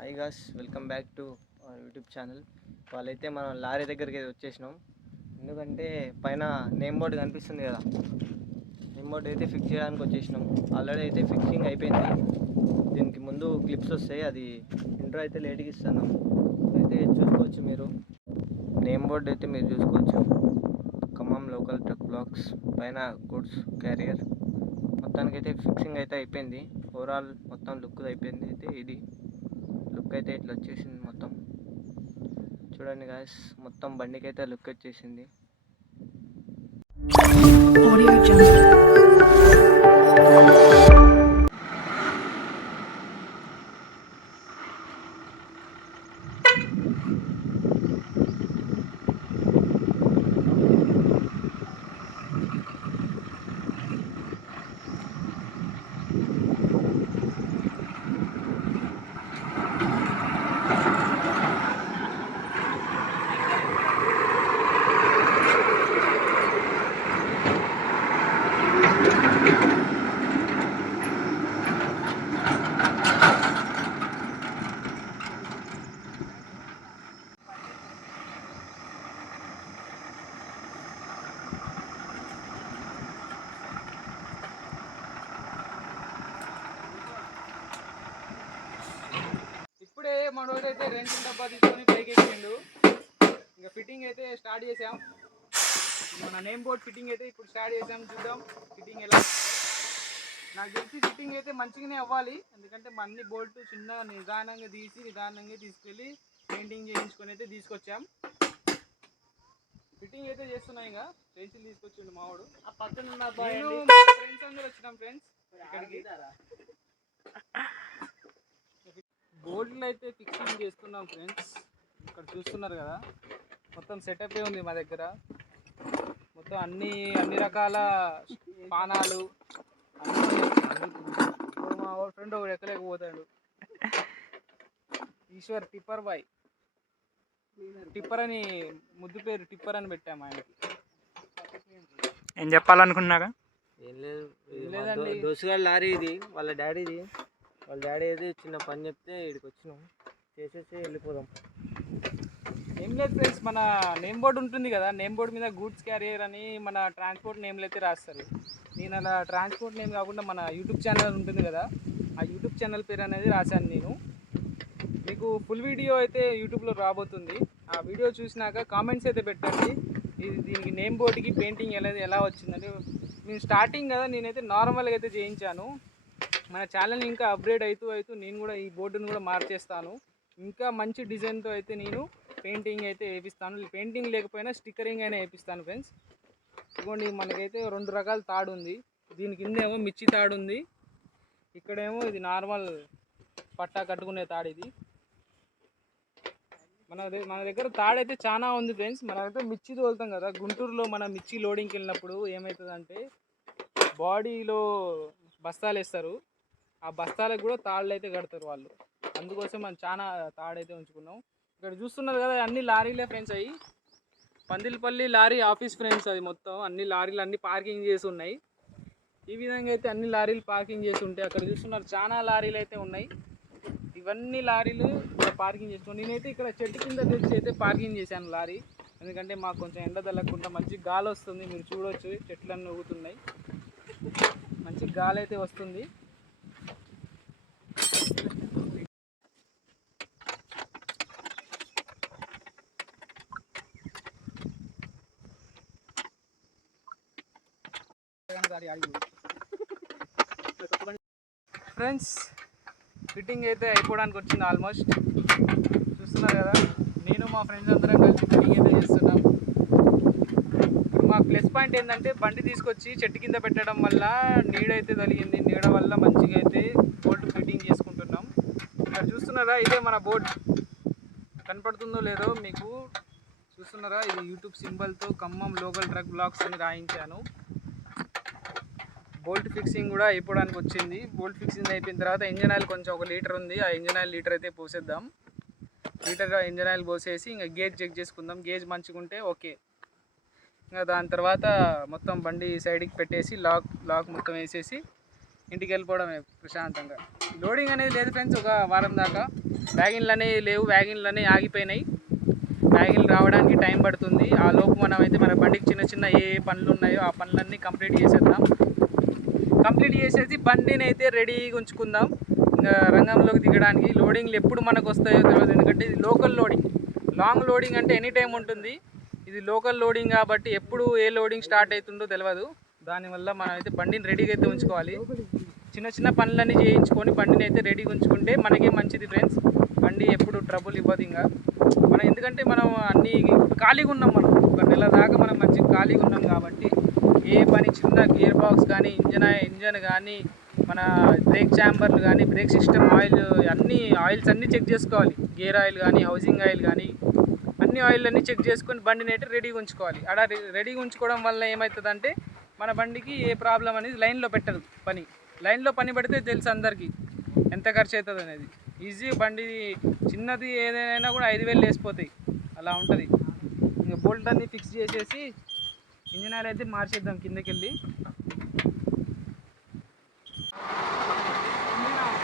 Hi guys welcome back to YouTube channel వాళ్ళైతే మనం lorry దగ్గరికి అయితే వచ్చేసినాం. ఎందుకంటే పైన నేమ్ బోర్డు కనిపిస్తుంది కదా. నేమ్ బోర్డు అయితే ఫిక్స్ చేయడానికి వచ్చేసినాం. ఆల్రెడీ అయితే ఫిక్సింగ్ అయిపోయింది. దీనికి ముందు క్లిప్స్ వస్తాయి. అది ఇంట్రో అయితే లేట్గా ఇస్తాను అయితే చూసుకోవచ్చు మీరు. నేమ్ బోర్డు అయితే మీరు చూసుకోవచ్చు. ఖమ్మం లోకల్ ట్రక్ బ్లాక్స్ పైన గుడ్స్ క్యారియర్ మొత్తానికి అయితే ఫిక్సింగ్ అయితే అయిపోయింది. ఓవరాల్ మొత్తం లుక్ అయిపోయింది. అయితే ఇది లుక్ అయితే ఇట్లా వచ్చేసింది మొత్తం. చూడండి గాయస్ మొత్తం బండికి అయితే లుక్ వచ్చేసింది. అయితే రెండు డబ్బా తీసుకొని పైకి ఎక్కిండు ఇంకా ఫిట్టింగ్ అయితే స్టార్ట్ చేసాం. మన నేమ్ బోర్డ్ ఫిట్టింగ్ అయితే ఇప్పుడు స్టార్ట్ చేసాం చూద్దాం ఫిట్టింగ్ ఎలా. నాకు తెలిసి ఫిట్టింగ్ అయితే మంచిగానే అవ్వాలి. ఎందుకంటే మన అన్ని బోల్ట్ చిన్న నిదానంగా తీసి నిదానంగా తీసుకెళ్ళి పెయింటింగ్ చేయించుకొని అయితే తీసుకొచ్చాం. ఫిట్టింగ్ అయితే చేస్తున్నాం ఇంకా. పెన్సిల్ తీసుకొచ్చిండు మావాడు. నేను ఫ్రెండ్స్ అందరూ వచ్చినాం ఫ్రెండ్స్ ఇక్కడికి. బోర్డులు అయితే ఫిక్సింగ్ చేస్తున్నాం ఫ్రెండ్స్. ఇక్కడ చూస్తున్నారు కదా మొత్తం సెటప్ ఉంది మా దగ్గర. మొత్తం అన్ని అన్ని రకాల పానాలు మా ఫ్రెండ్ ఒకడు ఎక్కలేకపోతాడు ఈశ్వర్ టిప్పర్ బాయ్. టిప్పర్ అని ముద్దు పేరు టిప్పర్ అని పెట్టాము ఆయనకి. ఏం చెప్పాలనుకున్నాగా ఏం లేదు ఏం లేదండి. దోసుగాడు లారీ ఇది వాళ్ళ డాడీది. వాళ్ళ డాడీ అయితే చిన్న పని చెప్తే ఇక్కడికి వచ్చినాం. చేసేసి వెళ్ళిపోదాం. ఏం లేదు ఫ్రెండ్స్ మన నేమ్ బోర్డు ఉంటుంది కదా నేమ్ బోర్డు మీద గూడ్స్ క్యారియర్ అని మన ట్రాన్స్పోర్ట్ నేమ్లు అయితే రాస్తారు. నేను అలా ట్రాన్స్పోర్ట్ నేమ్ కాకుండా మన యూట్యూబ్ ఛానల్ ఉంటుంది కదా ఆ యూట్యూబ్ ఛానల్ పేరు అనేది రాశాను నేను. మీకు ఫుల్ వీడియో అయితే యూట్యూబ్లో రాబోతుంది. ఆ వీడియో చూసినాక కామెంట్స్ అయితే పెట్టండి. ఇది దీనికి నేమ్ బోర్డుకి పెయింటింగ్ ఎలా ఎలా వచ్చిందంటే నేను స్టార్టింగ్ కదా నేనైతే నార్మల్గా అయితే చేయించాను. మన ఛానల్ ఇంకా అప్గ్రేడ్ అవుతూ అవుతూ నేను కూడా ఈ బోర్డును కూడా మార్చేస్తాను. ఇంకా మంచి డిజైన్తో అయితే నేను పెయింటింగ్ అయితే వేపిస్తాను. పెయింటింగ్ లేకపోయినా స్టిక్కరింగ్ అయినా వేపిస్తాను ఫ్రెండ్స్ ఇదిగోండి మనకైతే రెండు రకాల తాడు ఉంది. దీని కింద ఏమో మిర్చి తాడు ఉంది. ఇక్కడేమో ఇది నార్మల్ పట్టా కట్టుకునే తాడు ఇది. మన మన దగ్గర తాడైతే చాలా ఉంది ఫ్రెండ్స్ మనమైతే మిర్చి తోలుతాం కదా. గుంటూరులో మన మిర్చి లోడింగ్కి వెళ్ళినప్పుడు ఏమవుతుందంటే బాడీలో బస్తాలు వేస్తారు ఆ బస్తాలకు కూడా తాళ్ళు అయితే కడతారు వాళ్ళు. అందుకోసం మనం చాలా తాడైతే ఉంచుకున్నాం. ఇక్కడ చూస్తున్నారు కదా అన్ని లారీలే ఫ్రెండ్స్ అయ్యి. పందిలపల్లి లారీ ఆఫీస్ ఫ్రెండ్స్ అది మొత్తం. అన్ని లారీలు అన్ని పార్కింగ్ చేసి ఉన్నాయి. ఈ విధంగా అయితే అన్ని లారీలు పార్కింగ్ చేసి ఉంటాయి అక్కడ చూస్తున్నారు చాలా లారీలు అయితే ఉన్నాయి. ఇవన్నీ లారీలు ఇక్కడ పార్కింగ్ చేసుకుని నేనైతే ఇక్కడ చెట్టు కింద తెచ్చి అయితే పార్కింగ్ చేశాను లారీ. ఎందుకంటే మాకు కొంచెం ఎండ తగ్గకుండా మంచి గాలి వస్తుంది. మీరు చూడవచ్చు చెట్లన్నీ ఊగుతున్నాయి. మంచి గాలి అయితే వస్తుంది. ఫ్రెండ్స్ ఫిట్టింగ్ అయితే అయిపోవడానికి వచ్చింది ఆల్మోస్ట్ చూస్తున్నారు కదా నేను మా ఫ్రెండ్స్ అందరం కలిసి ఫిట్టింగ్ అయితే చేస్తున్నాం. ఇప్పుడు మా ప్లస్ పాయింట్ ఏంటంటే బండి తీసుకొచ్చి చెట్టు కింద పెట్టడం వల్ల నీడ అయితే తగిలింది. నీడ వల్ల మంచిగా అయితే బోల్ట్ ఫిట్టింగ్ చేసుకుంటున్నాం. ఇక్కడ చూస్తున్నారా ఇదే మన బోర్డ్ కనపడుతుందో లేదో మీకు చూస్తున్నారా ఇది యూట్యూబ్ సింబల్తో ఖమ్మం లోకల్ ట్రక్ బ్లాగ్స్ అని రాయించాను. బోల్ట్ ఫిక్సింగ్ కూడా అయిపోవడానికి వచ్చింది. బోల్ట్ ఫిక్సింగ్ అయిపోయిన తర్వాత ఇంజన్ ఆయిల్ కొంచెం ఒక లీటర్ ఉంది. ఆ ఇంజన్ ఆయిల్ లీటర్ అయితే పోసేద్దాం. లీటర్ ఇంజన్ ఆయిల్ పోసేసి ఇంకా గేజ్ చెక్ చేసుకుందాం. గేజ్ మంచిగుంటే ఓకే. ఇంకా దాని తర్వాత మొత్తం బండి సైడ్కి పెట్టేసి లాక్ లాక్ మొత్తం వేసేసి ఇంటికి వెళ్ళిపోవడమే ప్రశాంతంగా. లోడింగ్ అనేది లేదు ఫ్రెండ్స్ ఒక వారం దాకా. వ్యాగిన్లు అనేవి లేవు. వ్యాగిన్లు అనేవి ఆగిపోయినాయి. వ్యాగిన్లు రావడానికి టైం పడుతుంది. ఆ లోపు మనం అయితే మన బండికి చిన్న చిన్న ఏ పనులు ఉన్నాయో ఆ పనులన్నీ కంప్లీట్ చేసేద్దాం. కంప్లీట్ చేసేసి బండిని అయితే రెడీగా ఉంచుకుందాం. ఇంకా రంగంలోకి దిగడానికి లోడింగ్లు ఎప్పుడు మనకు వస్తాయో తెలియదు ఎందుకంటే ఇది లోకల్ లోడింగ్. లాంగ్ లోడింగ్ అంటే ఎనీ టైం ఉంటుంది. ఇది లోకల్ లోడింగ్ కాబట్టి ఎప్పుడు ఏ లోడింగ్ స్టార్ట్ అవుతుందో తెలియదు దానివల్ల మనం అయితే బండిని రెడీగా అయితే ఉంచుకోవాలి. చిన్న చిన్న పనులన్నీ చేయించుకొని బండిని అయితే రెడీగా ఉంచుకుంటే మనకే మంచిది ఫ్రెండ్స్. బండి ఎప్పుడు ట్రబుల్ ఇవ్వదు ఇంకా. మనం ఎందుకంటే మనం అన్ని ఖాళీగా ఉన్నాం మనం. ఒక నెల దాకా మనం మంచిగా ఖాళీగా ఉన్నాం కాబట్టి ఏ పని చిన్న గియర్ బాక్స్ కానీ ఇంజన్ ఇంజన్ కానీ మన బ్రేక్ ఛాంబర్లు కానీ బ్రేక్ సిస్టమ్ ఆయిల్ అన్ని ఆయిల్స్ అన్నీ చెక్ చేసుకోవాలి. గేర్ ఆయిల్ కానీ హౌసింగ్ ఆయిల్ కానీ అన్ని ఆయిల్ అన్నీ చెక్ చేసుకొని బండిని అయితే రెడీగా ఉంచుకోవాలి. అలా రెడీగా ఉంచుకోవడం వల్ల ఏమవుతుందంటే మన బండికి ఏ ప్రాబ్లం అనేది లైన్లో పెట్టదు పని. లైన్లో పని పెడితే తెలుసు అందరికీ ఎంత ఖర్చు అవుతుంది అనేది. ఈజీ బండి చిన్నది ఏదైనా కూడా ఐదు వేలు వేసిపోతాయి అలా ఉంటుంది. ఇంకా బోల్ట్ అన్ని ఫిక్స్ చేసేసి ఇంజిన్ ఆయిల్ అయితే మార్చేద్దాం కిందకి వెళ్ళి ఇంజిన్ ఆయిల్